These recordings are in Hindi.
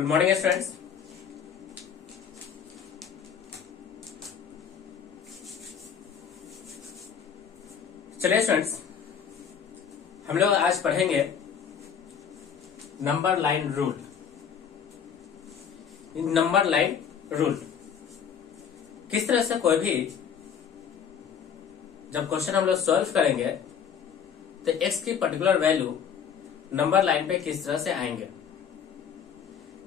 Good morning students. चलिए स्टूडेंट्स, हम लोग आज पढ़ेंगे number line rule. Number line rule किस तरह से कोई भी जब क्वेश्चन हम लोग सॉल्व करेंगे तो एक्स की पर्टिकुलर वैल्यू नंबर लाइन पे किस तरह से आएंगे।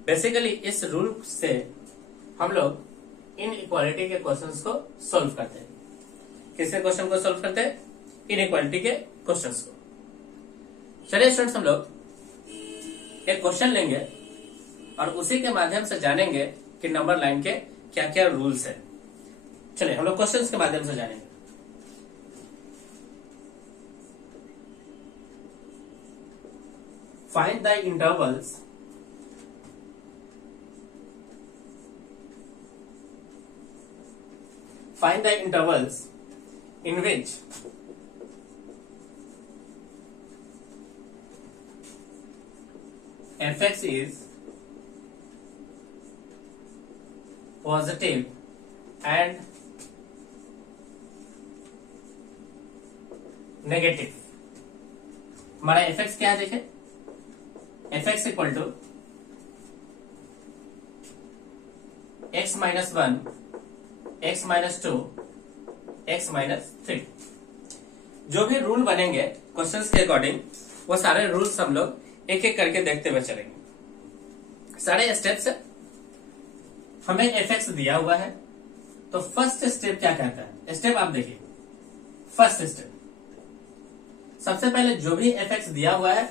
बेसिकली इस रूल से हम लोग इन इक्वालिटी के क्वेश्चंस को सॉल्व करते हैं। किसके क्वेश्चन को सॉल्व करते हैं? इन इक्वालिटी के क्वेश्चंस को। चलिए स्टूडेंट्स, हम लोग एक क्वेश्चन लेंगे और उसी के माध्यम से जानेंगे कि नंबर लाइन के क्या क्या रूल्स है। चलिए हम लोग क्वेश्चंस के माध्यम से जानेंगे। Find the intervals in which fx is positive and negative. हमारा fx क्या है देखें, fx equal to x minus 1, x minus 2, x minus 3। जो भी रूल बनेंगे क्वेश्चंस के अकॉर्डिंग वो सारे रूल्स हम लोग एक एक करके देखते हुए चलेंगे। सारे स्टेप्स हमें fx दिया हुआ है तो फर्स्ट स्टेप क्या कहता है। स्टेप आप देखिए, फर्स्ट स्टेप सबसे पहले जो भी fx दिया हुआ है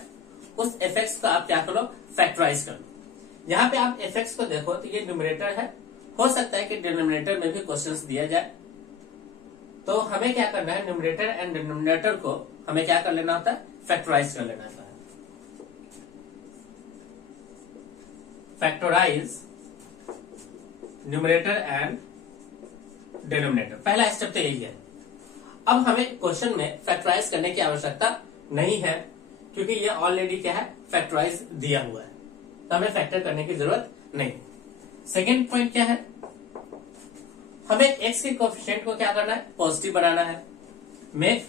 उस fx को आप क्या करो, फैक्टराइज करो। यहाँ पे आप fx को देखो तो ये न्यूमरेटर है, हो सकता है कि डिनोमिनेटर में भी क्वेश्चंस दिया जाए, तो हमें क्या करना है, न्यूमरेटर एंड डिनोमिनेटर को हमें क्या कर लेना होता है, फैक्टराइज कर लेना होता है। फैक्टराइज न्यूमरेटर एंड डिनोमिनेटर, पहला स्टेप तो यही है। अब हमें क्वेश्चन में फैक्टराइज करने की आवश्यकता नहीं है क्योंकि ये ऑलरेडी क्या है, फैक्टराइज दिया हुआ है, तो हमें फैक्टर करने की जरूरत नहीं। सेकेंड पॉइंट क्या है, हमें x के कोएफिशिएंट को क्या करना है, पॉजिटिव बनाना है। Make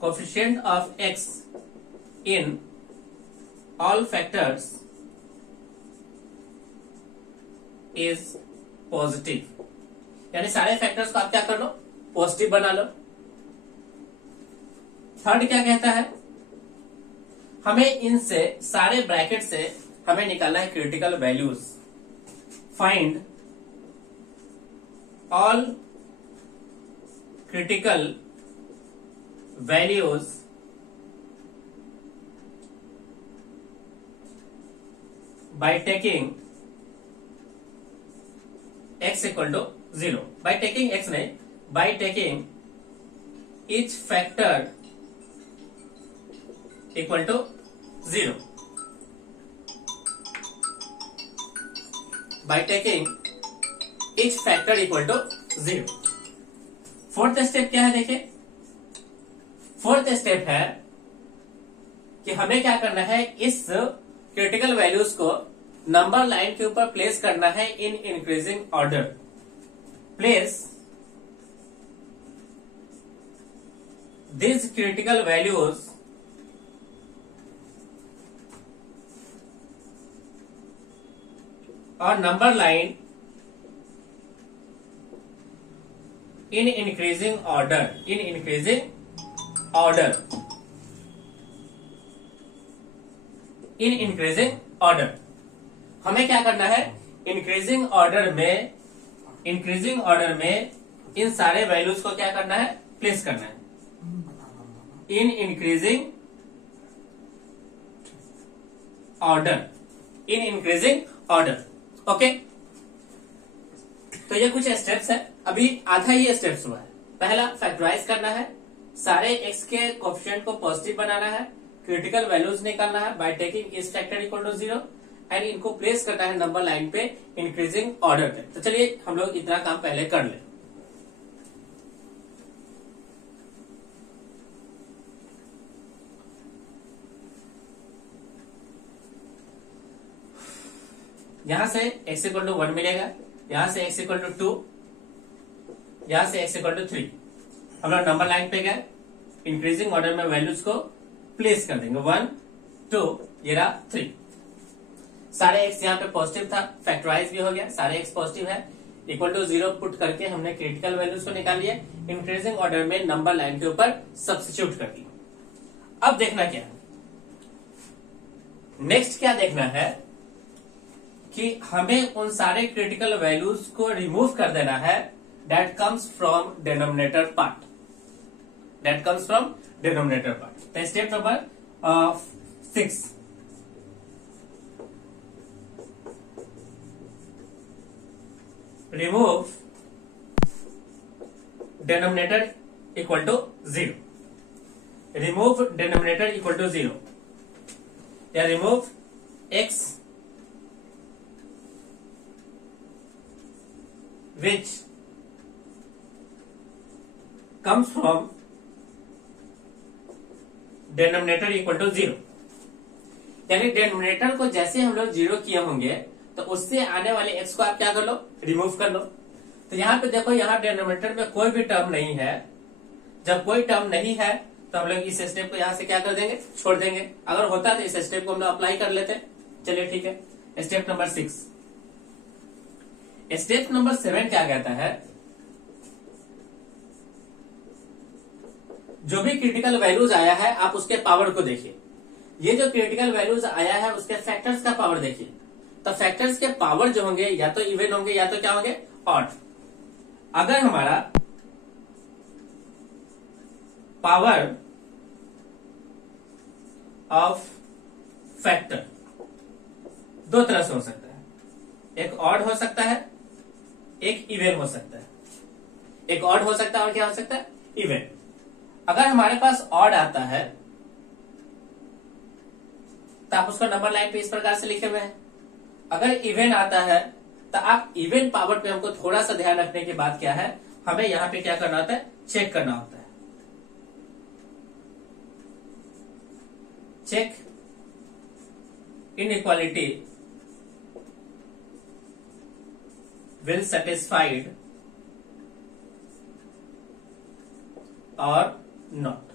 coefficient of x in all factors is positive, यानी सारे फैक्टर्स को आप क्या कर लो, पॉजिटिव बना लो। थर्ड क्या कहता है, हमें इनसे सारे ब्रैकेट से हमें निकालना है critical values. Find all critical values by taking x equal to 0। By taking x नहीं, by taking each factor equal to 0। By taking each factor equal to 0। Fourth step क्या है, देखिए फोर्थ स्टेप है कि हमें क्या करना है, इस क्रिटिकल वैल्यूज को नंबर लाइन के ऊपर प्लेस करना है in increasing order. Place this critical values और number line in increasing order, in increasing order, in increasing order. हमें क्या करना है, इंक्रीजिंग ऑर्डर में इन सारे वैल्यूज को क्या करना है, प्लेस करना है in increasing order, in increasing order. Okay, तो ये कुछ स्टेप्स है। अभी आधा ही स्टेप्स हुआ है। पहला फैक्टराइज करना है, सारे x के कोएफिशिएंट को पॉजिटिव बनाना है, क्रिटिकल वैल्यूज निकालना है बाय टेकिंग इस फैक्टर इक्वल टू 0 एंड इनको प्लेस करना है नंबर लाइन पे इंक्रीजिंग ऑर्डर पे। तो चलिए हम लोग इतना काम पहले कर लें। यहां से x इक्वल टू 1 मिलेगा, यहां से x इक्वल टू 2, यहां से x इक्वल टू 3। हम लोग नंबर लाइन पे गए, इंक्रीजिंग ऑर्डर में वैल्यूज को प्लेस कर देंगे, 1 2 ये रहा 3। सारे x यहाँ पे पॉजिटिव था, फैक्टराइज भी हो गया, सारे x पॉजिटिव है, इक्वल टू 0 पुट करके हमने क्रिटिकल वैल्यूज को निकाल लिया, इंक्रीजिंग ऑर्डर में नंबर लाइन के ऊपर सब्स्टिट्यूट कर दिया। अब देखना क्या है, नेक्स्ट क्या देखना है कि हमें उन सारे क्रिटिकल वैल्यूज को रिमूव कर देना है that comes from denominator part, that comes from denominator part. तो step number 6, remove denominator equal to 0, remove denominator equal to 0 या remove x which comes from denominator equal to 0। यानी डिनोमिनेटर को जैसे हम लोग 0 किए होंगे तो उससे आने वाले x को आप क्या कर लो, रिमूव कर लो। तो यहां पे देखो, यहां डिनोमिनेटर में कोई भी टर्म नहीं है। जब कोई टर्म नहीं है तो हम लोग इस स्टेप को यहां से क्या कर देंगे, छोड़ देंगे। अगर होता तो इस स्टेप को हम लोग अप्लाई कर लेते। चलिए ठीक है। Step number 6। स्टेप नंबर 7 क्या कहता है, जो भी क्रिटिकल वैल्यूज आया है आप उसके पावर को देखिए। ये जो क्रिटिकल वैल्यूज आया है उसके फैक्टर्स का पावर देखिए। तो फैक्टर्स के पावर जो होंगे या तो इवन होंगे या तो क्या होंगे, ऑड। अगर हमारा पावर ऑफ फैक्टर दो तरह से हो सकता है, एक ऑड हो सकता है, एक इवन हो सकता है। एक ऑड हो सकता है और क्या हो सकता है, इवन। अगर हमारे पास ऑड आता है तो आप उसको नंबर लाइन पे इस प्रकार से लिखे हुए हैं। अगर इवन आता है तो आप इवन पावर पे हमको थोड़ा सा ध्यान रखने की बात क्या है, हमें यहां पे क्या करना होता है, चेक करना होता है। चेक इनइक्वालिटी will satisfied और नॉट।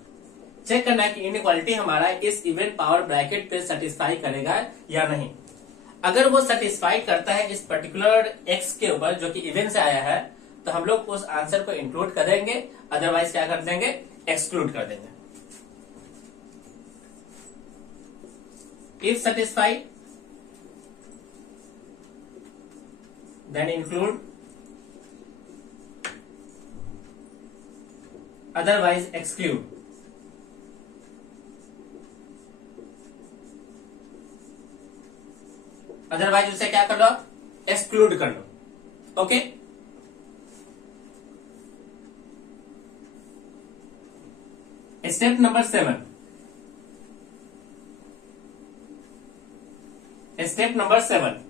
चेक करना है कि इनइक्वालिटी हमारा इस इवन पावर ब्रैकेट पे सेटिस्फाई करेगा या नहीं। अगर वो सेटिस्फाई करता है इस पर्टिकुलर x के ऊपर जो कि इवन से आया है तो हम लोग उस आंसर को इंक्लूड करेंगे, अदरवाइज क्या कर देंगे, एक्सक्लूड कर देंगे। If satisfied then include, otherwise exclude। Otherwise उसे क्या कर लो, एक्सक्लूड कर लो। Okay, step number 7। Step number 7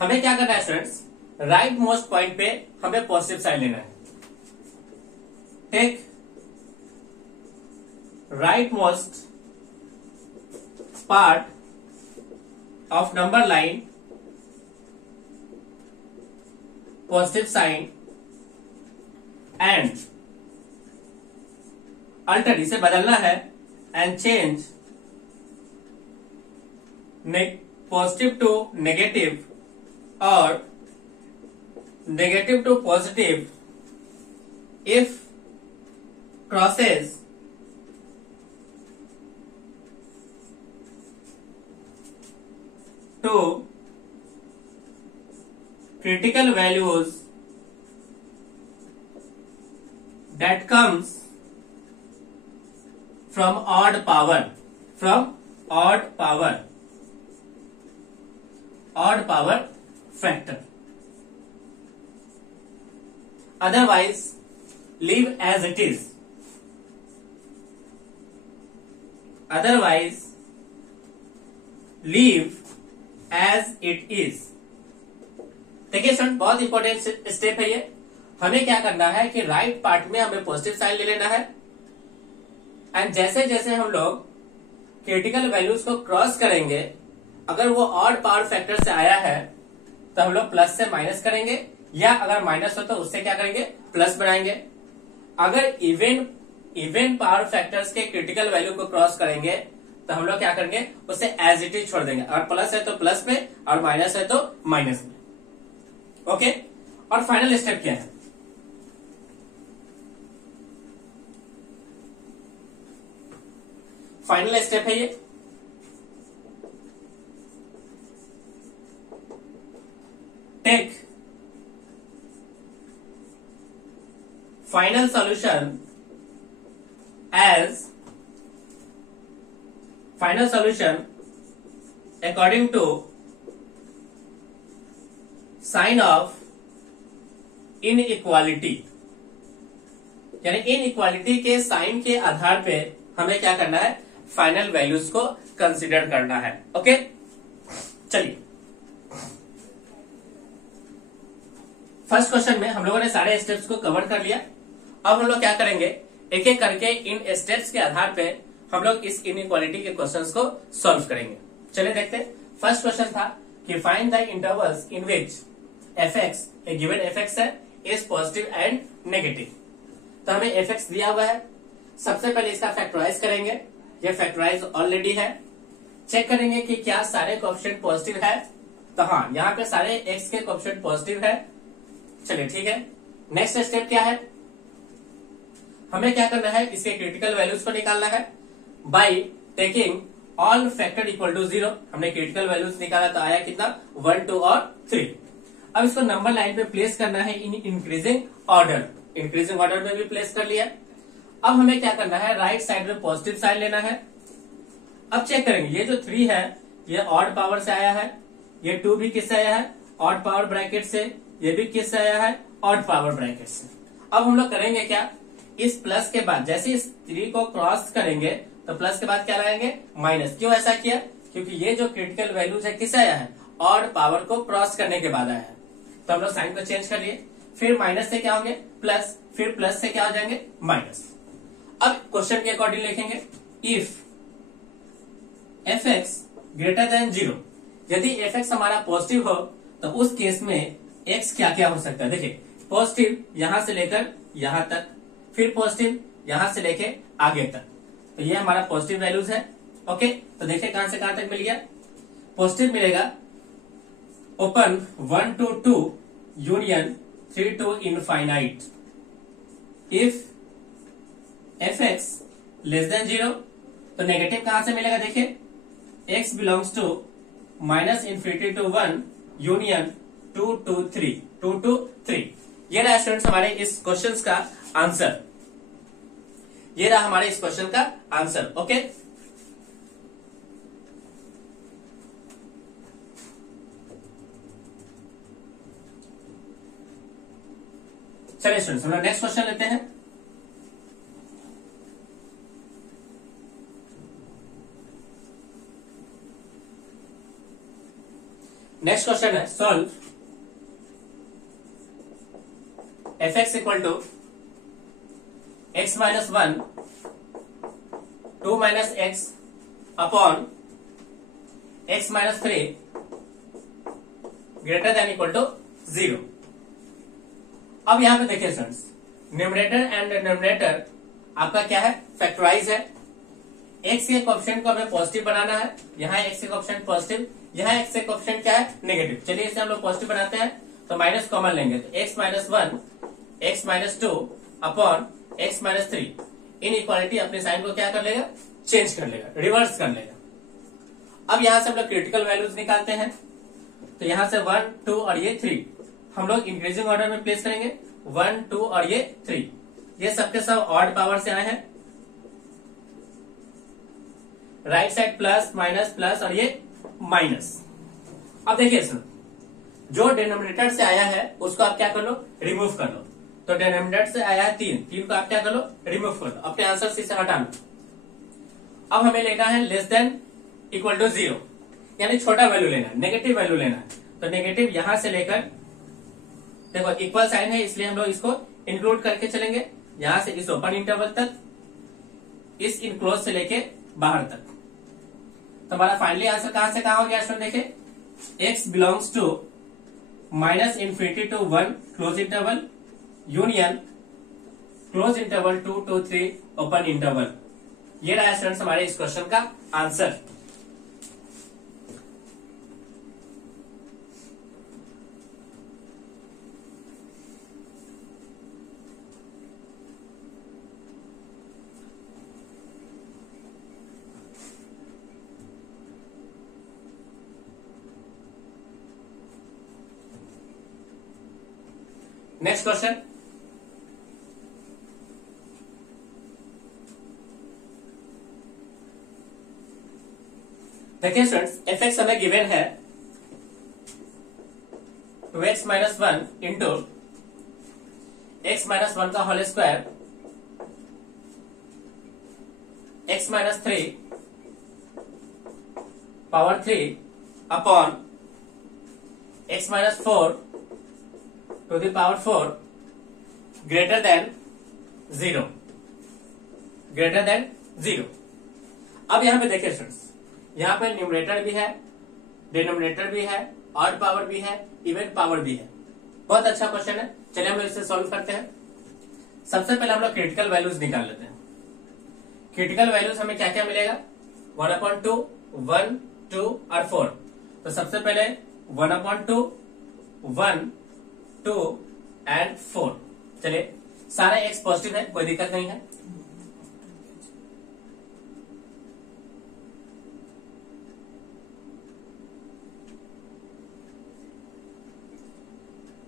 हमें क्या करना है स्टूडेंट्स, राइट मोस्ट पॉइंट पे हमें पॉजिटिव साइन लेना है। Take right most part of number line positive sign and alter, इसे बदलना है, and change positive to negative और negative to positive if crosses to critical values that comes from odd power factor, otherwise leave as it is, otherwise leave as it is। देखिए स्टूडेंट, बहुत इंपॉर्टेंट स्टेप है ये। हमें क्या करना है कि राइट पार्ट में हमें पॉजिटिव साइन ले लेना है, एंड जैसे जैसे हम लोग क्रिटिकल वैल्यूज को क्रॉस करेंगे अगर वो ऑड पावर फैक्टर से आया है तो हम लोग प्लस से माइनस करेंगे, या अगर माइनस हो तो उससे क्या करेंगे, प्लस बनाएंगे। अगर इवन पावर फैक्टर्स के क्रिटिकल वैल्यू को क्रॉस करेंगे तो हम लोग क्या करेंगे, उसे एज इट इज छोड़ देंगे। अगर प्लस है तो प्लस में और माइनस है तो माइनस में। ओके, और फाइनल स्टेप क्या है, फाइनल स्टेप है ये take final solution as final solution according to sign of inequality, यानी इनइक्वालिटी के साइन के आधार पे हमें क्या करना है, फाइनल वैल्यूज को कंसीडर करना है। ओके, चलिए फर्स्ट क्वेश्चन में हम लोगों ने सारे स्टेप्स को कवर कर लिया। अब हम लोग क्या करेंगे, एक एक करके इन स्टेप्स के आधार पे हम लोग इस इनइक्वालिटी के क्वेश्चंस को सॉल्व करेंगे। चलिए देखते हैं। फर्स्ट क्वेश्चन था कि find the intervals in which fx, A given fx है, इज पॉजिटिव एंड नेगेटिव। तो हमें fx दिया हुआ है, सबसे पहले इसका फैक्टराइज करेंगे। ये फैक्टराइज ऑलरेडी है। चेक करेंगे कि क्या सारे कोएफिशिएंट पॉजिटिव है, तो हाँ यहाँ पे सारे x के कोएफिशिएंट पॉजिटिव है। चलिए ठीक है। नेक्स्ट स्टेप क्या है, हमें क्या करना है, इसके क्रिटिकल वैल्यूज को निकालना है by taking all factor equal to 0। हमने क्रिटिकल वैल्यूज निकाला तो आया कितना, 1, 2 और 3। अब इसको नंबर लाइन पे प्लेस करना है in increasing order. Increasing order में भी प्लेस कर लिया। अब हमें क्या करना है, राइट साइड में पॉजिटिव साइन लेना है। अब चेक करेंगे, ये जो 3 है ये ऑड पावर से आया है, ये 2 भी किससे आया है, ऑड पावर ब्रैकेट से, ये भी किससे आया है, ऑड पावर ब्रैकेट से। अब हम लोग करेंगे क्या, इस प्लस के बाद जैसे इस 3 को क्रॉस करेंगे तो प्लस के बाद क्या लगाएंगे, माइनस। क्यों ऐसा किया, क्योंकि ये जो क्रिटिकल वैल्यूज है किससे आया है, ऑड पावर को क्रॉस करने के बाद आया है। तो हम लोग साइन को चेंज कर लिए, फिर माइनस से क्या होंगे प्लस, फिर प्लस से क्या हो जाएंगे माइनस। अब क्वेश्चन के अकॉर्डिंग लिखेंगे, इफ fx ग्रेटर देन 0, यदि fx हमारा पॉजिटिव हो तो उस केस में x क्या क्या हो सकता है। देखिए पॉजिटिव यहां से लेकर यहां तक, फिर पॉजिटिव यहां से लेके आगे तक, तो ये हमारा पॉजिटिव वैल्यूज है। ओके, तो देखिए कहां से कहां तक मिल गया, पॉजिटिव मिलेगा open 1 to 2 union 3 to infinite. If fx less than 0, तो नेगेटिव कहां से मिलेगा, देखिए x belongs to minus infinity to 1 union 2 to 3, 2 to 3। ये रहा स्टूडेंट्स हमारे इस क्वेश्चन का आंसर, ये रहा हमारे इस क्वेश्चन का आंसर। ओके, चलिए स्टूडेंट्स हम लोग नेक्स्ट क्वेश्चन लेते हैं। नेक्स्ट क्वेश्चन है, solve fx equal to x minus 1 2 minus x upon x minus 3 greater than equal to 0। अब यहां पे देखिए स्टूडेंट्स, न्यूमरेटर एंड डिनोमिनेटर आपका क्या है, फैक्टराइज है। x के कोएफिशिएंट को हमें पॉजिटिव बनाना है, यहाँ x के कोएफिशिएंट पॉजिटिव, यहाँ x के कोएफिशिएंट क्या है, नेगेटिव। चलिए इसे हम लोग पॉजिटिव बनाते हैं, तो माइनस कॉमन लेंगे, तो x minus 1 x minus 2 upon x minus 3। इन इक्वालिटी अपने साइन को क्या कर लेगा, चेंज कर लेगा, रिवर्स कर लेगा। अब यहां से हम लोग क्रिटिकल वैल्यूज निकालते हैं, तो यहां से 1, 2 और ये 3 हम लोग इंक्रीजिंग ऑर्डर में प्लेस करेंगे, 1, 2 और ये 3। ये सबके सब ऑड पावर से आए हैं, right side plus minus plus और ये माइनस। अब देखिए सर, जो डिनोमिनेटर से आया है उसको आप क्या कर लो, रिमूव कर लो। तो डिनोमिनेटर से आया है 3 को आप क्या कर लो, रिमूव कर लो, अपने आंसर से हटा लो। अब हमें लेना है लेस देन इक्वल टू 0, यानी छोटा वैल्यू लेना है, नेगेटिव वैल्यू लेना है। तो नेगेटिव यहां से लेकर, देखो इक्वल साइन है इसलिए हम लोग इसको इंक्लूड करके चलेंगे, यहां से इस ओपन इंटरवल तक, इस इनक्लोज से लेके बाहर तक। तो हमारा फाइनली आंसर कहां से कहां हो गया स्टूडेंट, देखिए x belongs to -∞ to 1 close interval union close interval 2 to 3 open interval. ये रहा स्टूडेंट्स हमारे इस क्वेश्चन का आंसर। नेक्स्ट क्वेश्चन, देखिए स्टूडेंट्स एफ एक्स हमें गिवन है 2x - 1 इंटू x - 1 का whole square x - 3 power 3 upon x - 4 to the power 4 greater than 0, greater than 0। अब यहां पे देखिए स्टूडेंट्स, यहां पे न्यूमरेटर भी है, डिनोमिनेटर भी है, ऑड पावर भी है, इवन पावर भी है। बहुत अच्छा क्वेश्चन है। चलिए हम लोग इसे सॉल्व करते हैं। सबसे पहले हम लोग क्रिटिकल वैल्यूज निकाल लेते हैं। क्रिटिकल वैल्यूज हमें क्या क्या मिलेगा, 1/2, 1, 2 और 4। तो सबसे पहले 1/2, 1, 2 एंड 4। चलिए सारे एक्स पॉजिटिव है, कोई दिक्कत नहीं है।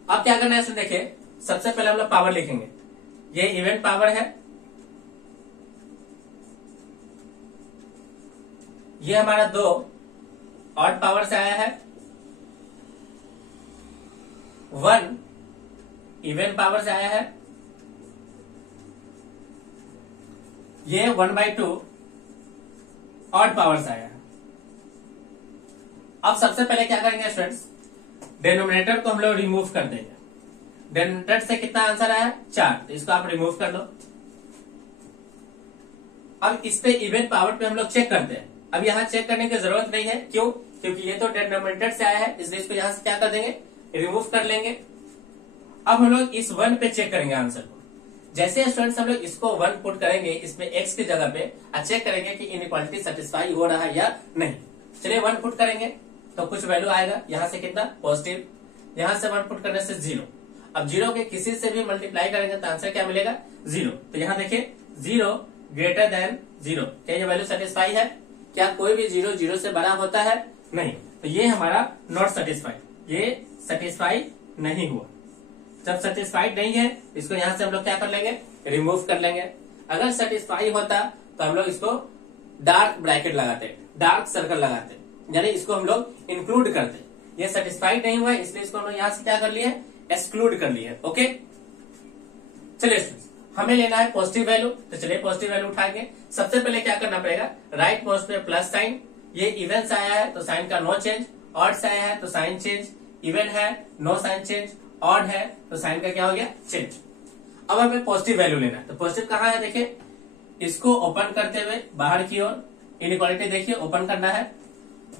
अब क्या करना है इसमें, देखिए सबसे पहले हम लोग पावर लिखेंगे। ये इवेंट पावर है, ये हमारा 2 ऑड पावर से आया है, 1 इवन पावर से आया है, ये 1/2 ऑड पावर से आया है। अब सबसे पहले क्या करेंगे स्टूडेंट्स, डिनोमिनेटर को हम लोग रिमूव कर देंगे। डिनोमिनेटर से कितना आंसर आया, 4, तो इसको आप रिमूव कर दो। अब इस पे इवन पावर पे हम लोग चेक करते हैं। अब यहाँ चेक करने की जरूरत नहीं है, क्यों, क्योंकि ये तो डिनोमिनेटर से आया है, इसलिए इसको यहां से क्या कर देंगे, रिमूव कर लेंगे। अब हम लोग इस 1 पे चेक करेंगे आंसर को। जैसे स्टूडेंट्स हम लोग इसको 1 पुट करेंगे इसमें x की जगह पे, और चेक करेंगे कि इनइक्वालिटी सेटिस्फाई हो रहा है या नहीं। चलिए 1 पुट करेंगे तो कुछ वैल्यू आएगा, यहां से कितना पॉजिटिव, यहां से 1 पुट करने से 0। अब 0 के किसी से भी मल्टीप्लाई करेंगे तो आंसर क्या मिलेगा, 0। तो यहां देखिए 0 ग्रेटर देन 0, क्या ये वैल्यू सेटिस्फाई है, क्या कोई भी 0 0 से बड़ा होता है, नहीं। तो ये हमारा नॉट सेटिस्फाइड, ये सेटिस्फाई नहीं हुआ। जब सेटिस्फाइड नहीं है इसको यहां से हम लोग क्या कर लेंगे, रिमूव कर लेंगे। अगर सेटिस्फाई होता तो हम लोग इसको डार्क ब्रैकेट लगाते, डार्क सर्कल लगाते, यानी इसको हम लोग इंक्लूड करते। ये सेटिस्फाइड नहीं हुआ इसलिए इसको हम लोग यहां से क्या कर लिए, एक्सक्लूड कर लिए। ओके, चलिए हमें लेना है पॉजिटिव वैल्यू, तो चलिए पॉजिटिव वैल्यू उठाएंगे। सबसे पहले क्या करना पड़ेगा, राइट पोस्ट पे प्लस साइन, ये इवन से आया है तो साइन का नो चेंज, ऑड से आया है तो साइन चेंज, इवन है नो साइन चेंज, ऑड है तो साइन का क्या हो गया, चेंज। अब हमें पॉजिटिव वैल्यू लेना है, तो पॉजिटिव कहां है, देखिए इसको ओपन करते हुए बाहर की ओर, इनइक्वालिटी देखिए ओपन करना है,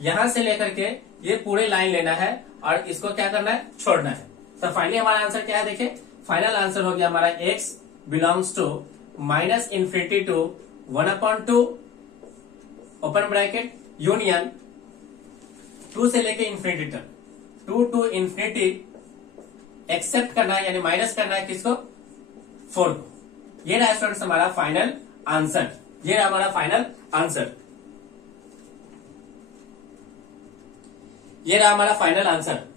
यहां से लेकर के ये पूरे लाइन लेना है और इसको क्या करना है, छोड़ना है। तो फाइनली हमारा आंसर क्या है, देखिए फाइनल आंसर हो गया हमारा x belongs to -∞ to 1/2 open bracket union 2 से लेके इंफिनिटी तक, 2 to इंफिनिटी एक्सेप्ट करना है, यानी माइनस करना है किसको, 4 को। ये रहा स्टूडेंट्स हमारा फाइनल आंसर, ये रहा हमारा फाइनल आंसर, ये रहा हमारा फाइनल आंसर।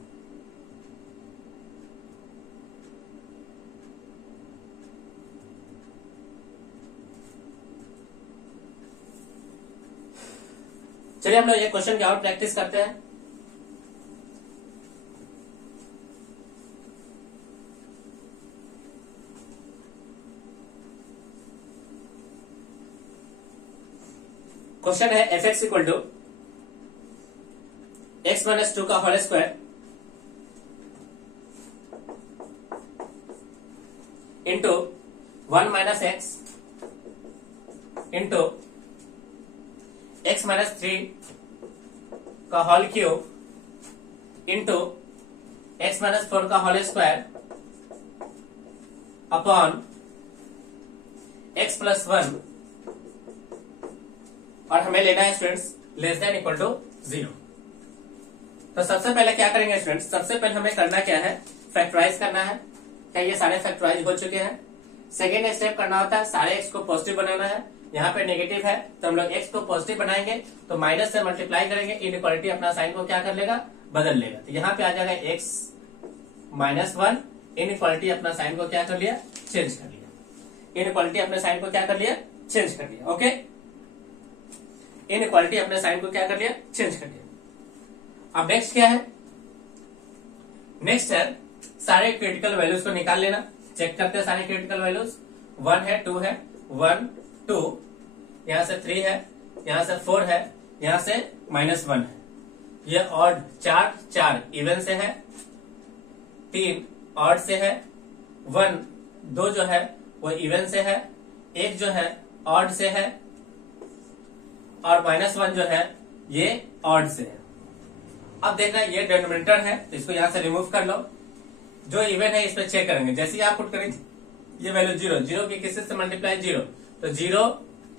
चलिए हम लोग ये क्वेश्चन की और प्रैक्टिस करते हैं। क्वेश्चन है F x equal to x-2 का whole square into 1 - x into x - 3 का whole cube into x minus 4 का whole square upon x plus 1, और हमें लेना है students less than equal to 0। तो सबसे पहले क्या करेंगे स्टूडेंट्स, सबसे पहले हमें करना क्या है, फैक्टराइज करना है। क्या ये सारे फैक्टराइज हो चुके हैं? सेकेंड स्टेप करना होता है सारे x को पॉजिटिव बनाना है। यहाँ पे नेगेटिव है तो हम लोग x को पॉजिटिव बनाएंगे, तो माइनस से मल्टीप्लाई करेंगे, इनइक्वालिटी अपना साइन को क्या कर लेगा, बदल लेगा। तो यहाँ पे आ जाएगा x माइनस 1, इनइक्वालिटी अपना साइन को क्या कर लिया, चेंज कर लिया। इनइक्वालिटी अपने साइन को क्या कर लिया, चेंज कर लिया। ओके, इनइक्वालिटी अपने साइन को क्या कर लिया, चेंज कर लिया। अब नेक्स्ट क्या है, नेक्स्ट है सारे क्रिटिकल वैल्यूज को निकाल लेना। चेक करते हैं सारे क्रिटिकल वैल्यूज। 1 है, 2 है, 1 2, यहां से 3 है, यहां से 4 है, यहां से -1 है। ये ऑड 4 इवन से है, 3 ऑड से है, 1 2 जो है वो इवन से है, 1 जो है ऑड से है, और -1 जो है ये ऑड से है। अब देखना ये डिनोमिनेटर है तो इसको यहां से रिमूव कर लो। जो इवन है इस पे चेक करेंगे, जैसे ही आप पुट करेंगे ये वैल्यू 0 की किसी से मल्टीप्लाई 0, तो 0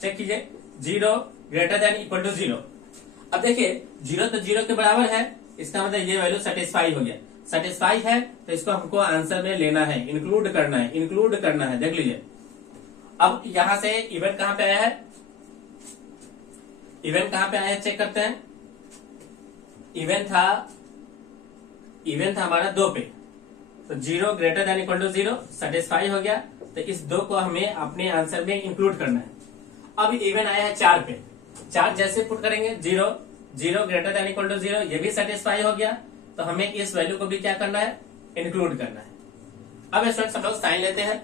चेक कीजिए, 0 ग्रेटर देन इक्वल टू 0। अब देखिए 0 तो 0 के बराबर है, इसका मतलब ये वैल्यू सेटिस्फाई हो गया। सेटिस्फाई है तो इसको हमको आंसर में लेना है, इंक्लूड करना है, इंक्लूड करना है। देख लीजिए अब यहां से इवन कहां पे आया है, इवन कहां पे आया है चेक करते हैं। इवन था हमारा 2 पे, तो 0 greater than equal to 0 satisfy हो गया, तो इस 2 को हमें अपने आंसर में इंक्लूड करना है। अब इवन आया है 4 पे, 4 जैसे पुट करेंगे 0 ग्रेटर देन इक्वल टू 0, ये भी सेटिस्फाई हो गया, तो हमें इस वैल्यू को भी क्या करना है, इंक्लूड करना है। अब स्टूडेंट्स हम लोग साइन लेते हैं।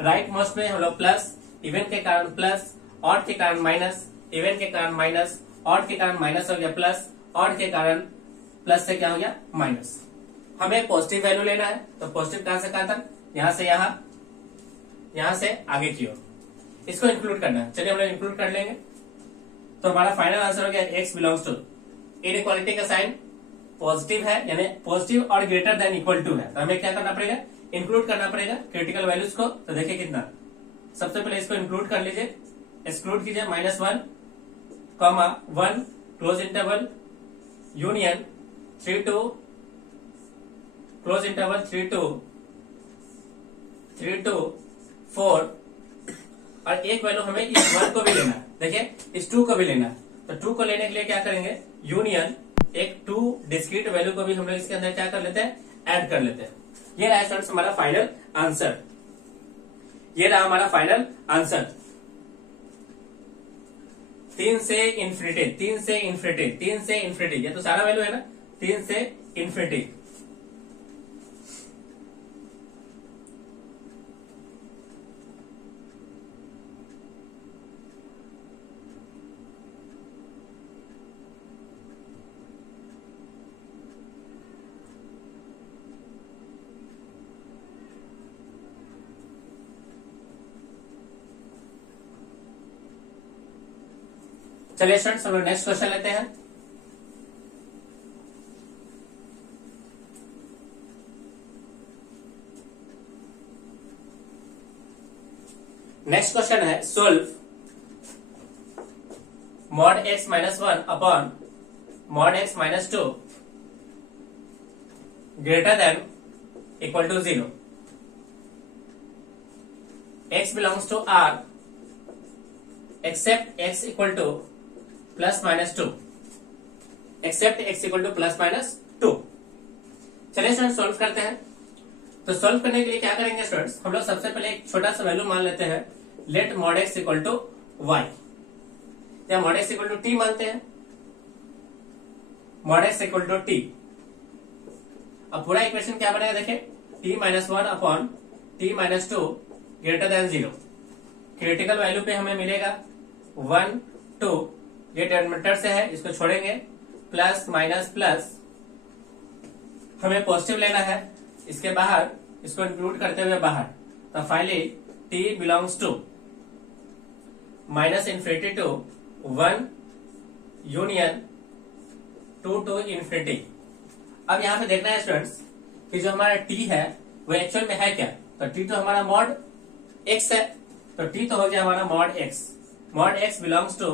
राइट मोस्ट में हम लोग प्लस, इवन के कारण प्लस, ऑड के कारण माइनस, इवन के कारण माइनस, ऑड के कारण माइनस हो गया प्लस, ऑड के कारण प्लस से क्या हो गया माइनस। हमें पॉजिटिव वैल्यू लेना है, तो पॉजिटिव कहां से कहां तक, यहां से यहां से आगे की ओर, इसको इंक्लूड करना है। चलिए हम लोग इंक्लूड कर लेंगे, तो हमारा फाइनल आंसर हो गया x बिलोंग्स टू, इनइक्वालिटी का साइन पॉजिटिव है, यानी पॉजिटिव और ग्रेटर देन इक्वल टू है, तो हमें क्या करना पड़ेगा, इंक्लूड करना पड़ेगा क्रिटिकल वैल्यूज को। तो देखिए कितना, सबसे पहले इसको इंक्लूड कर लीजिए, एक्सक्लूड कीजिए, -1 1 close interval union 3 2 close interval 3 2 4, और एक वैल्यू हमें इस 1 को भी लेना है। देखिए इस 2 को भी लेना है, तो 2 को लेने के लिए क्या करेंगे, यूनियन एक 2 डिस्क्रीट वैल्यू को भी हम लोग इसके अंदर क्या कर लेते हैं, ऐड कर लेते हैं। ये रहा स्टूडेंट्स हमारा फाइनल आंसर, ये रहा हमारा फाइनल आंसर। 3 से इन्फिनिटी, 3 से इन्फिनिटी, 3 से इन्फिनिटी, ये तो सारा वैल्यू है ना, 3 से इन्फिनिटी। चलिए स्टूडेंट्स हम लोग नेक्स्ट क्वेश्चन लेते हैं। नेक्स्ट क्वेश्चन है solve mod x minus 1 upon mod x minus 2 greater than equal to 0, x belongs to R except x equal to plus minus 2, except x equal to plus minus 2। चलिए स्टूडेंट सोल्व करते हैं। तो सोल्व करने के लिए क्या करेंगे स्टूडेंट्स, हम लोग सबसे पहले एक छोटा सा वैल्यू मान लेते हैं, let mod x equal to y, या mod x equal to t मानते हैं, mod x equal to t। अब पूरा इक्वेशन क्या बनेगा देखिए, t minus 1 upon t minus 2 greater than 0। Critical value पे हमें मिलेगा 1 2, ये डिनोमिनेटर से है, इसको छोड़ेंगे, प्लस माइनस प्लस, हमें पॉजिटिव लेना है, इसके बाहर इसको इंक्लूड करते हुए बाहर, तो finally t belongs to minus infinity to 1 union 2 to infinity. अब यहाँ पे देखना है स्टूडेंट्स कि जो हमारा t है वो एक्चुअल में है क्या, तो t तो हमारा मॉड x है, तो t तो हो गया हमारा mod x। Mod x belongs to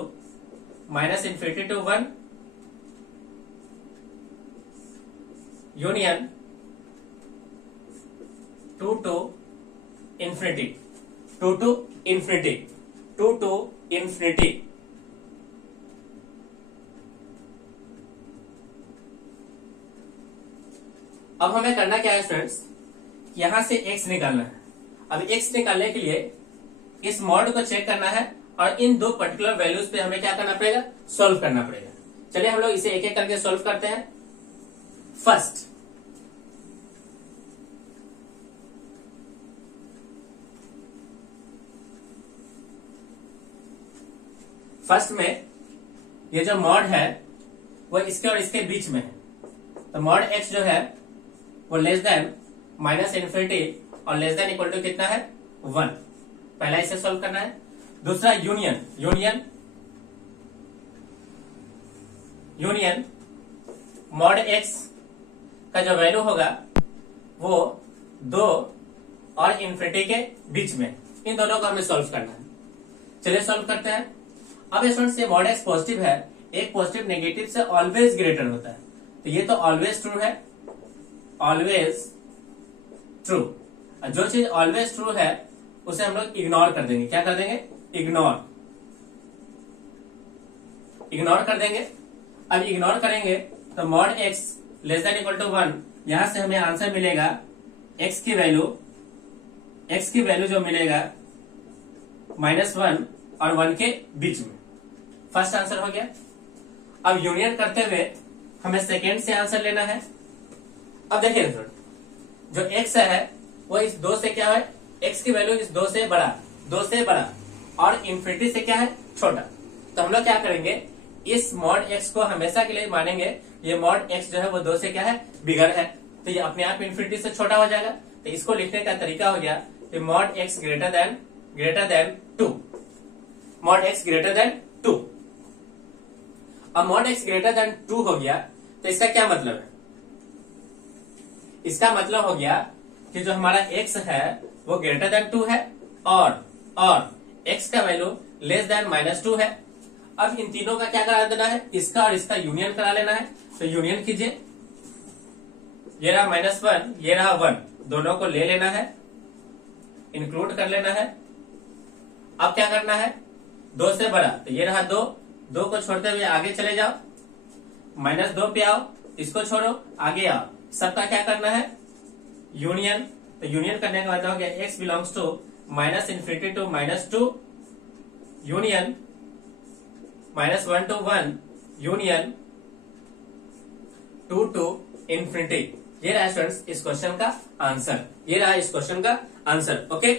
minus infinity to 1 union 2 to infinity, 2 to infinity, 2 to infinity. अब हमें करना क्या है स्टूडेंट्स, यहां से x निकालना है। अब x निकालने के लिए इस मॉड को चेक करना है और इन दो पर्टिकुलर वैल्यूज पे हमें क्या करना पड़ेगा, सॉल्व करना पड़ेगा। चलिए हम लोग इसे एक एक करके सॉल्व करते हैं। फर्स्ट में ये जो मॉड है वो इसके और इसके बीच में है, तो मॉड x जो है वो लेस देन माइनस इन्फिनिटी और लेस देन इक्वल टू कितना है 1। पहला इसे सॉल्व करना है। दूसरा यूनियन, यूनियन मॉड x का जो वैल्यू होगा वो 2 और इन्फिनिटी के बीच में, इन दोनों को हमें सॉल्व करना है। चलिए सॉल्व करते हैं। अब स्टूडेंट्स ये मॉड x पॉजिटिव है, एक पॉजिटिव नेगेटिव से ऑलवेज ग्रेटर होता है, तो ये तो ऑलवेज ट्रू है, ऑलवेज ट्रू। जो चीज ऑलवेज ट्रू है उसे हम लोग इग्नोर कर देंगे। क्या कर देंगे, इग्नोर कर देंगे। अब इग्नोर करेंगे तो mod x less than equal to 1, यहां से हमें आंसर मिलेगा x की वैल्यू जो मिलेगा -1 और 1 के बीच में। फर्स्ट आंसर हो गया। अब यूनियन करते हुए हमें सेकेंड से आंसर लेना है। अब देखिए जो x है वो इस 2 से क्या है, x की वैल्यू इस 2 से बड़ा और इन्फिनिटी से क्या है, छोटा। तो हम लोग क्या करेंगे, इस मॉड x को हमेशा के लिए मानेंगे ये मॉड x जो है वो 2 से क्या है, बिगर है, तो ये अपने आप इन्फिनिटी से छोटा हो जाएगा। तो इसको लिखने का तरीका हो गया कि mod x greater then 2, mod x greater then 2। अब मॉड x ग्रेटर देन 2 हो गया तो इसका क्या मतलब है, इसका मतलब हो गया कि जो हमारा x है वो ग्रेटर देन 2 है और x का वैल्यू लेस देन -2 है। अब इन तीनों का क्या करा देना है, इसका और इसका यूनियन करा लेना है। तो यूनियन कीजिए, ये रहा -1, ये रहा 1, दोनों को ले लेना है, इंक्लूड कर लेना है। अब क्या करना है, 2 से बड़ा, तो ये रहा 2 को छोड़ते हुए आगे चले जाओ, -2 पे आओ, इसको छोड़ो आगे आओ, सबका क्या करना है, यूनियन। तो यूनियन करने का मतलब हो गया x belongs to minus infinity to -2 union -1 to 1 union 2 to infinity. ये रहा स्टूडेंट्स इस क्वेश्चन का आंसर, ये रहा इस क्वेश्चन का आंसर। ओके,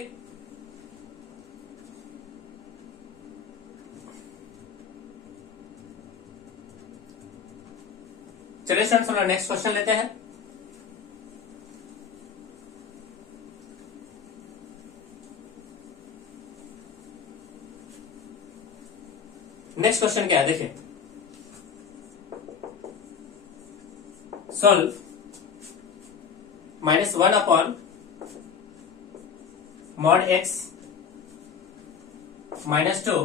चलिए स्टूडेंट्स हम लोग नेक्स्ट क्वेश्चन लेते हैं। नेक्स्ट क्वेश्चन क्या है, देखिए, solve -1 upon mod x -2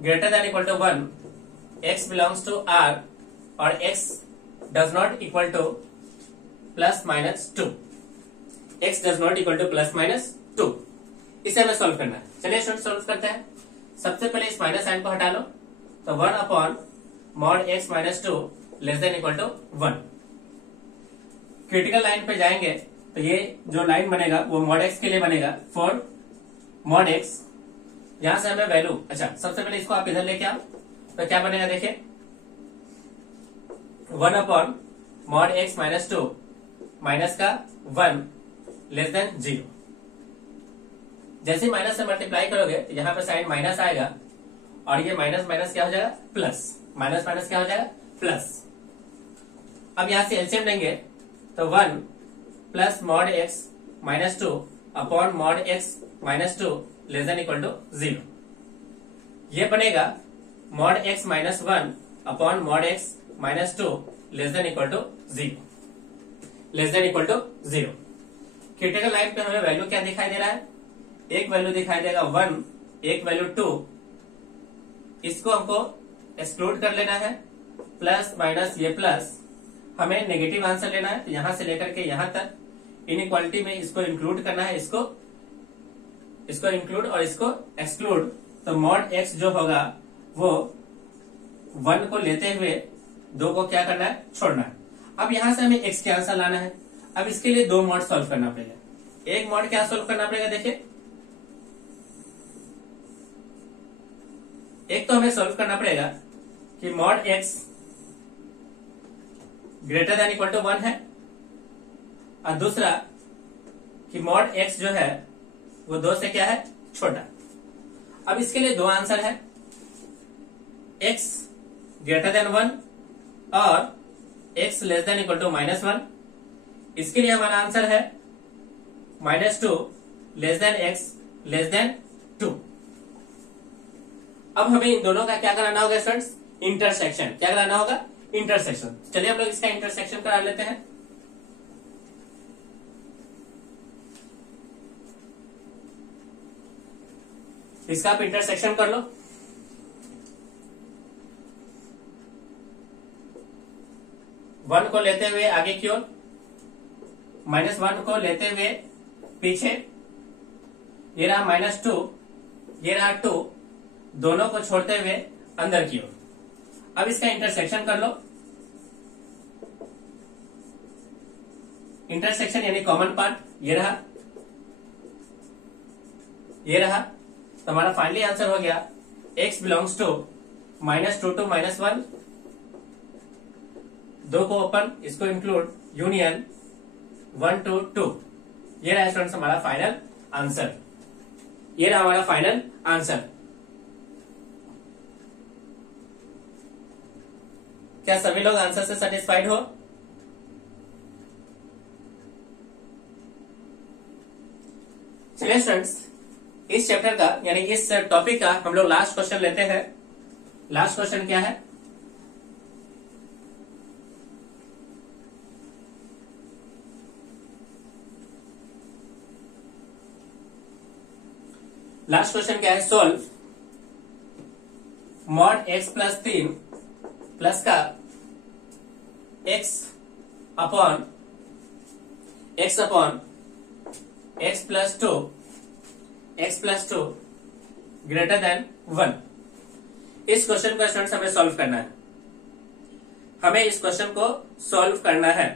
greater than equal to 1, x belongs to R और x does not equal to +-2, x does not equal to +-2। इसे हमें सॉल्व करना है। चलिए स्टूडेंट सॉल्व करते हैं। सबसे पहले इस माइनस साइन को हटा लो, तो 1 upon mod x -2 less than equal to 1। Critical line पे जाएंगे तो ये जो लाइन बनेगा वो मॉड x के लिए बनेगा, फॉर मॉड x। यहां से हमें वैल्यू, अच्छा सबसे पहले इसको आप इधर लेके आओ, तो क्या बनेगा देखिए, 1 अपॉन मॉड x -2 माइनस का 1 लेस देन 0। जैसे ही माइनस से मल्टीप्लाई करोगे तो यहाँ पे साइन माइनस आएगा और ये माइनस माइनस क्या हो जाएगा, प्लस, माइनस माइनस क्या हो जाएगा, प्लस। अब यहां से एलसीएम लेंगे तो 1 plus mod x -2 upon mod x -2 less than equal to 0। ये बनेगा mod x -1 upon mod x minus 2 less than equal to 0, less than equal to 0। Critical line पे हमें वैल्यू क्या दिखाई दे रहा है, एक वैल्यू दिखाई देगा 1, एक वैल्यू 2, इसको हमको एक्सक्लूड कर लेना है, प्लस माइनस ये प्लस, हमें नेगेटिव आंसर लेना है, तो यहां से लेकर के यहां तक इनइक्वालिटी में इसको इंक्लूड करना है, इसको इंक्लूड और इसको एक्सक्लूड। तो मॉड x जो होगा वो 1 को लेते हुए 2 को क्या करना है, छोड़ना है। अब यहां से हमें x के आंसर लाना है। अब इसके लिए 2 मॉड सॉल्व करना पड़ेगा। एक मॉड क्या सॉल्व करना पड़ेगा, देखिए एक तो हमें सॉल्व करना पड़ेगा कि mod x greater than equal to 1 है, और दूसरा कि मॉड x जो है वो 2 से क्या है, छोटा। अब इसके लिए 2 आंसर है, x ग्रेटर देन 1 और x less than equal to -1। इसके लिए हमारा आंसर है -2 less than x less than 2। अब हमें इन दोनों का क्या कराना होगा स्टूडेंट्स, इंटरसेक्शन। क्या कराना होगा, इंटरसेक्शन। चलिए हम लोग इसका इंटरसेक्शन करा लेते हैं। इसका आप इंटरसेक्शन कर लो। वन को लेते हुए आगे की ओर, -1 को लेते हुए पीछे, ये रहा -2, ये रहा 2, दोनों को छोड़ते हुए अंदर की ओर। अब इसका इंटरसेक्शन कर लो। इंटरसेक्शन यानी कॉमन पार्ट, ये रहा, ये रहा। तो हमारा फाइनली आंसर हो गया x बिलोंग्स टू -2 to -1, 2 को ओपन, इसको इंक्लूड, यूनियन 1 to 2। ये रहा स्टूडेंट्स हमारा फाइनल आंसर, ये रहा हमारा फाइनल आंसर। क्या सभी लोग आंसर से सेटिस्फाइड हो? चलिए स्टूडेंट्स, इस चैप्टर का यानी इस टॉपिक का हम लोग लास्ट क्वेश्चन लेते हैं। लास्ट क्वेश्चन क्या है, लास्ट क्वेश्चन क्या है, solve mod x plus 3 plus का x upon x plus 2 greater then 1। इस क्वेश्चन को स्टूडेंट्स हमें सॉल्व करना है, हमें इस क्वेश्चन को सॉल्व करना है।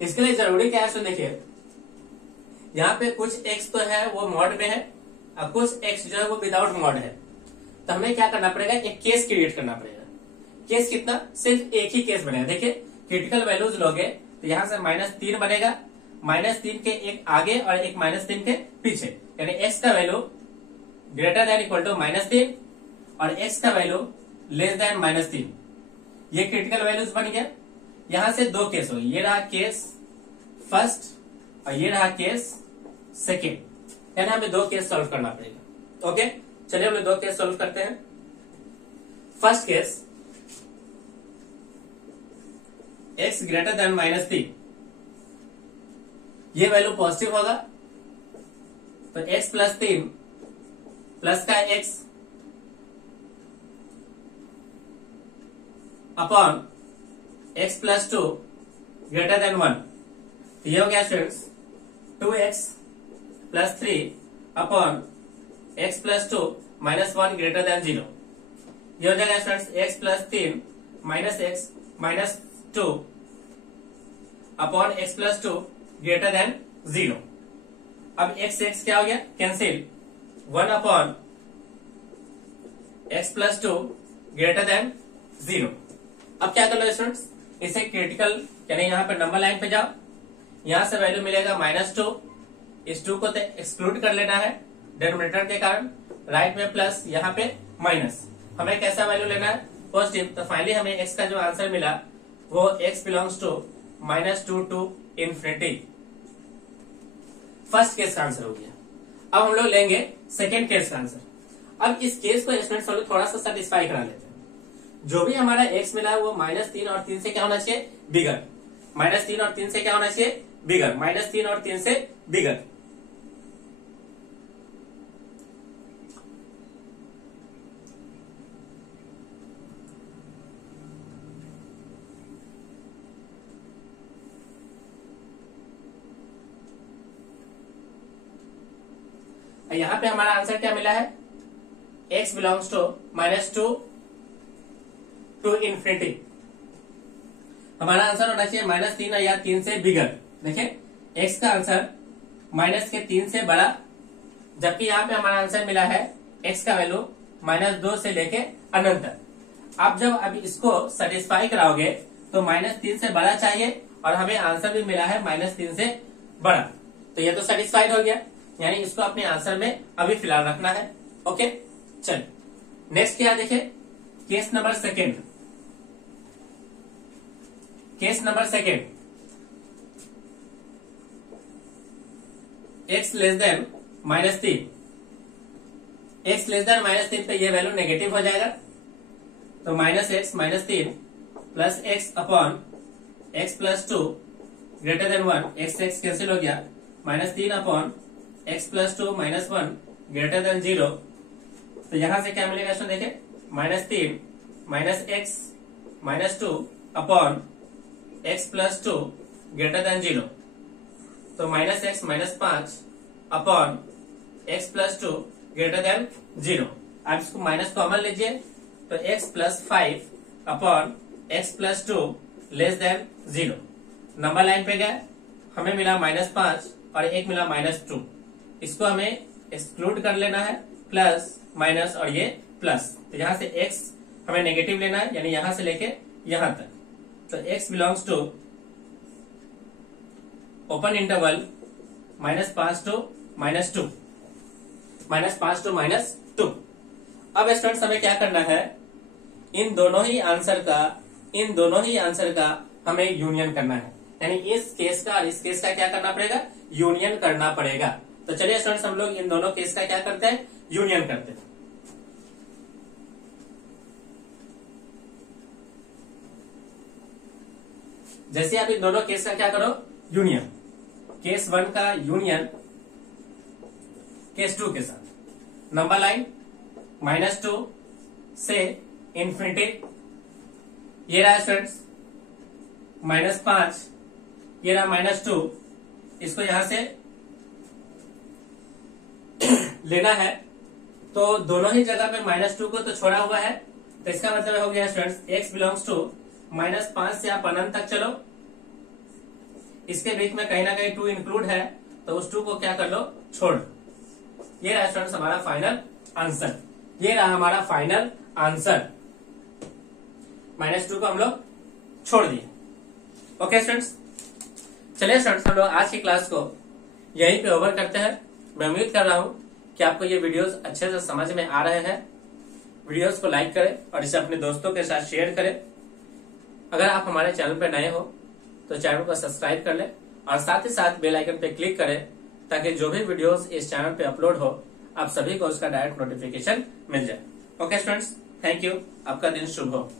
इसके लिए जरूरी क्या है, तो देखिए यहाँ पे कुछ x तो है वो मॉड में है और कुछ x जो है वो विदाउट मॉड है। तो हमें क्या करना पड़ेगा, एक केस क्रिएट करना पड़ेगा। केस कितना, सिर्फ एक ही केस बनेगा। देखिए क्रिटिकल वैल्यूज लोगे तो यहां से -3 बनेगा, -3 के एक आगे और एक -3 के पीछे, यानी x का value greater than equal to -3 और x का वैल्यू लेस देन -3। ये क्रिटिकल वैल्यूज बन गया। यहां से 2 केस हो, ये रहा केस फर्स्ट और ये रहा केस सेकेंड, यानी हमें 2 केस सॉल्व करना पड़ेगा। ओके, चलिए हम लोग 2 केस सॉल्व करते हैं। First case, x greater then -3, ये वैल्यू पॉजिटिव होगा तो x प्लस 3 प्लस का x upon x plus 2 greater then 1। तो ये हो गया students 2x plus 3 upon x plus 2 -1 greater than 0। ये हो जाएगा students x plus 3 minus x minus 2 upon x plus 2 greater than 0। अब x क्या हो गया, cancel, 1 upon x plus 2 greater than 0। अब क्या कर लो स्टूडेंट्स, इसे क्रिटिकल यानी यहाँ पे नंबर लाइन पे जाओ, यहां से वैल्यू मिलेगा -2, इस 2 को एक्सक्लूड कर लेना है डिनोमिनेटर के कारण, राइट में प्लस, यहाँ पे माइनस। हमें कैसा वैल्यू लेना है, पॉजिटिव। तो फाइनली हमें x का जो आंसर मिला वो x belongs to -2 to infinity. First case का आंसर हो गया। अब हम लोग लेंगे सेकेंड केस का आंसर। अब इस केस को स्टूडेंट्स हम लोग थोड़ा सा सेटिस्फाई करा लेते हैं। जो भी हमारा x मिला है वो -3 और 3 से क्या होना चाहिए, बिगर। -3 और 3 से क्या होना चाहिए, बिगर। -3 और 3 से बिगर। यहां पे हमारा आंसर क्या मिला है, x belongs to -2 to infinity. हमारा आंसर होना चाहिए -3 या 3 से बिगर। देखिए x का आंसर -3 से बड़ा, जबकि यहाँ पे हमारा आंसर मिला है x का वैल्यू -2 से लेके अनंत तक। आप जब अब इसको सेटिस्फाई कराओगे तो -3 से बड़ा चाहिए और हमें आंसर भी मिला है -3 से बड़ा, तो ये तो सेटिस्फाइड हो गया, यानी इसको अपने आंसर में अभी फिलहाल रखना है। ओके, चल नेक्स्ट क्या देखे, case number second. Case number second, x less then -3। x less then -3 पे ये वैल्यू नेगेटिव हो जाएगा, तो -x -3 plus x upon x plus 2 greater then 1, x cancel हो गया, -3 upon x plus 2 -1 greater than 0। तो यहां से क्या मिलेगा इसमें देखे, -3 -x -2 upon x plus 2 greater than 0, तो -x -5 upon x plus 2 greater than 0। आप इसको माइनस कॉमन लीजिए, तो x plus 5 upon x plus 2 less than 0। Number line पे गए, हमें मिला -5 और एक मिला -2, इसको हमें एक्सक्लूड कर लेना है, प्लस माइनस और ये प्लस, तो यहां से x हमें नेगेटिव लेना है, यानी यहां से लेके यहां तक। तो x belongs to open interval -5 to -2, -5 to -2। अब स्टूडेंट्स हमें क्या करना है, इन दोनों ही आंसर का हमें यूनियन करना है, यानी इस केस का और इस केस का क्या करना पड़ेगा, यूनियन करना पड़ेगा। तो चलिए स्टूडेंट्स हम लोग इन दोनों केस का क्या करते हैं, यूनियन करते हैं। जैसे आप इन दोनों केस का क्या करो, यूनियन। केस 1 का यूनियन केस 2 के साथ। नंबर लाइन -2 से इंफिनिटी, ये रहा स्टूडेंट्स -5, ये रहा -2, इसको यहां से लेना है, तो दोनों ही जगह पे -2 को तो छोड़ा हुआ है, तो इसका मतलब हो गया स्टूडेंट्स x बिलोंग्स टू -5 से आप अनंत तक चलो, इसके बीच में कहीं ना कहीं 2 इंक्लूड है, तो उस 2 को क्या कर लो, छोड़। ये रहा स्टूडेंट्स हमारा फाइनल आंसर, ये रहा हमारा फाइनल आंसर। -2 को हम लोग छोड़ दिए। ओके स्टूडेंट्स, चलिए स्टूडेंट्स हम लोग आज की क्लास को यहीं पे ओवर करते हैं। मैं उम्मीद कर रहा हूं कि आपको ये वीडियोस अच्छे से समझ में आ रहे हैं। वीडियोस को लाइक करें और इसे अपने दोस्तों के साथ शेयर करें। अगर आप हमारे चैनल पर नए हो तो चैनल को सब्सक्राइब कर लें और साथ ही साथ बेल आइकन पे क्लिक करें, ताकि जो भी वीडियोस इस चैनल पे अपलोड हो आप सभी को उसका डायरेक्ट नोटिफिकेशन मिल जाए। ओके स्टूडेंट्स, थैंक यू, आपका दिन शुभ हो।